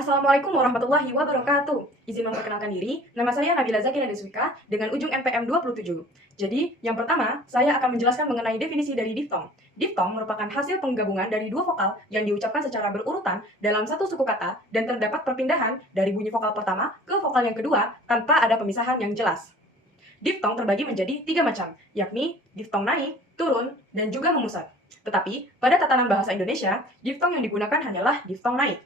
Assalamualaikum warahmatullahi wabarakatuh. Izin memperkenalkan diri, nama saya Nabila Zakira Deswika dengan ujung NPM 27. Jadi, yang pertama, saya akan menjelaskan mengenai definisi dari diftong. Diftong merupakan hasil penggabungan dari dua vokal yang diucapkan secara berurutan dalam satu suku kata dan terdapat perpindahan dari bunyi vokal pertama ke vokal yang kedua tanpa ada pemisahan yang jelas. Diftong terbagi menjadi tiga macam, yakni diftong naik, turun, dan juga memusat. Tetapi, pada tatanan bahasa Indonesia, diftong yang digunakan hanyalah diftong naik.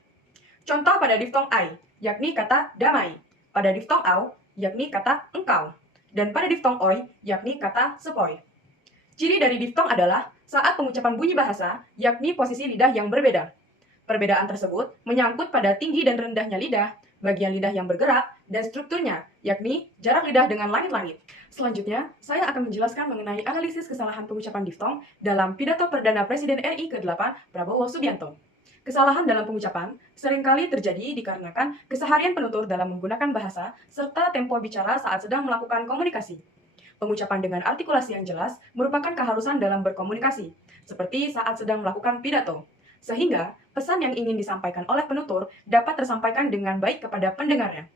Contoh pada diftong ai, yakni kata damai. Pada diftong au, yakni kata engkau. Dan pada diftong oi, yakni kata sepoi. Ciri dari diftong adalah saat pengucapan bunyi bahasa, yakni posisi lidah yang berbeda. Perbedaan tersebut menyangkut pada tinggi dan rendahnya lidah, bagian lidah yang bergerak, dan strukturnya, yakni jarak lidah dengan langit-langit. Selanjutnya, saya akan menjelaskan mengenai analisis kesalahan pengucapan diftong dalam pidato Perdana Presiden RI ke-8 Prabowo Subianto. Kesalahan dalam pengucapan seringkali terjadi dikarenakan keseharian penutur dalam menggunakan bahasa serta tempo bicara saat sedang melakukan komunikasi. Pengucapan dengan artikulasi yang jelas merupakan keharusan dalam berkomunikasi, seperti saat sedang melakukan pidato, sehingga pesan yang ingin disampaikan oleh penutur dapat tersampaikan dengan baik kepada pendengarnya.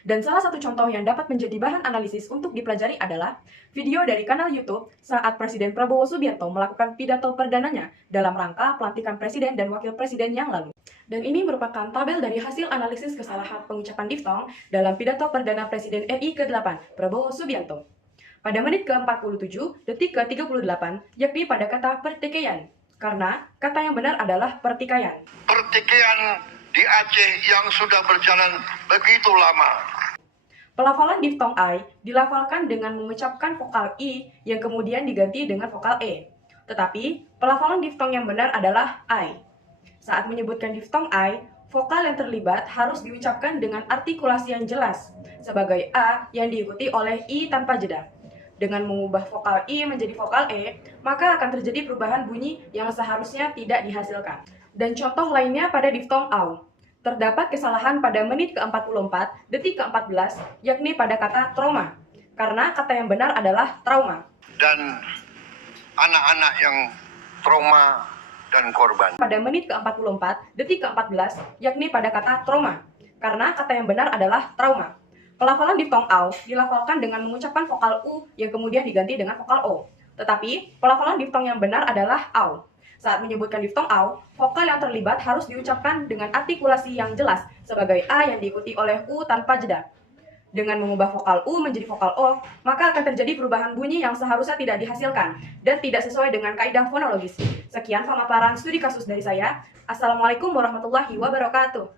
Dan salah satu contoh yang dapat menjadi bahan analisis untuk dipelajari adalah video dari kanal YouTube saat Presiden Prabowo Subianto melakukan pidato perdananya dalam rangka pelantikan Presiden dan Wakil Presiden yang lalu. Dan ini merupakan tabel dari hasil analisis kesalahan pengucapan diftong dalam pidato Perdana Presiden RI ke-8 Prabowo Subianto. Pada menit ke-47, detik ke-38, yakni pada kata pertikaian, karena kata yang benar adalah pertikaian. Pertikaian di Aceh yang sudah berjalan begitu lama. Pelafalan diftong ai dilafalkan dengan mengucapkan vokal i yang kemudian diganti dengan vokal e. Tetapi, pelafalan diftong yang benar adalah ai. Saat menyebutkan diftong ai, vokal yang terlibat harus diucapkan dengan artikulasi yang jelas, sebagai a yang diikuti oleh i tanpa jeda. Dengan mengubah vokal i menjadi vokal e, maka akan terjadi perubahan bunyi yang seharusnya tidak dihasilkan. Dan contoh lainnya pada diftong au. Terdapat kesalahan pada menit ke-44, detik ke-14, yakni pada kata trauma. Karena kata yang benar adalah trauma. Dan anak-anak yang trauma dan korban. Pada menit ke-44, detik ke-14, yakni pada kata trauma. Karena kata yang benar adalah trauma. Pelafalan diftong au dilafalkan dengan mengucapkan vokal u yang kemudian diganti dengan vokal o. Tetapi, pelafalan diftong yang benar adalah au. Saat menyebutkan diftong au, vokal yang terlibat harus diucapkan dengan artikulasi yang jelas sebagai a yang diikuti oleh u tanpa jeda. Dengan mengubah vokal u menjadi vokal o, maka akan terjadi perubahan bunyi yang seharusnya tidak dihasilkan dan tidak sesuai dengan kaidah fonologis. Sekian pemaparan studi kasus dari saya. Assalamualaikum warahmatullahi wabarakatuh.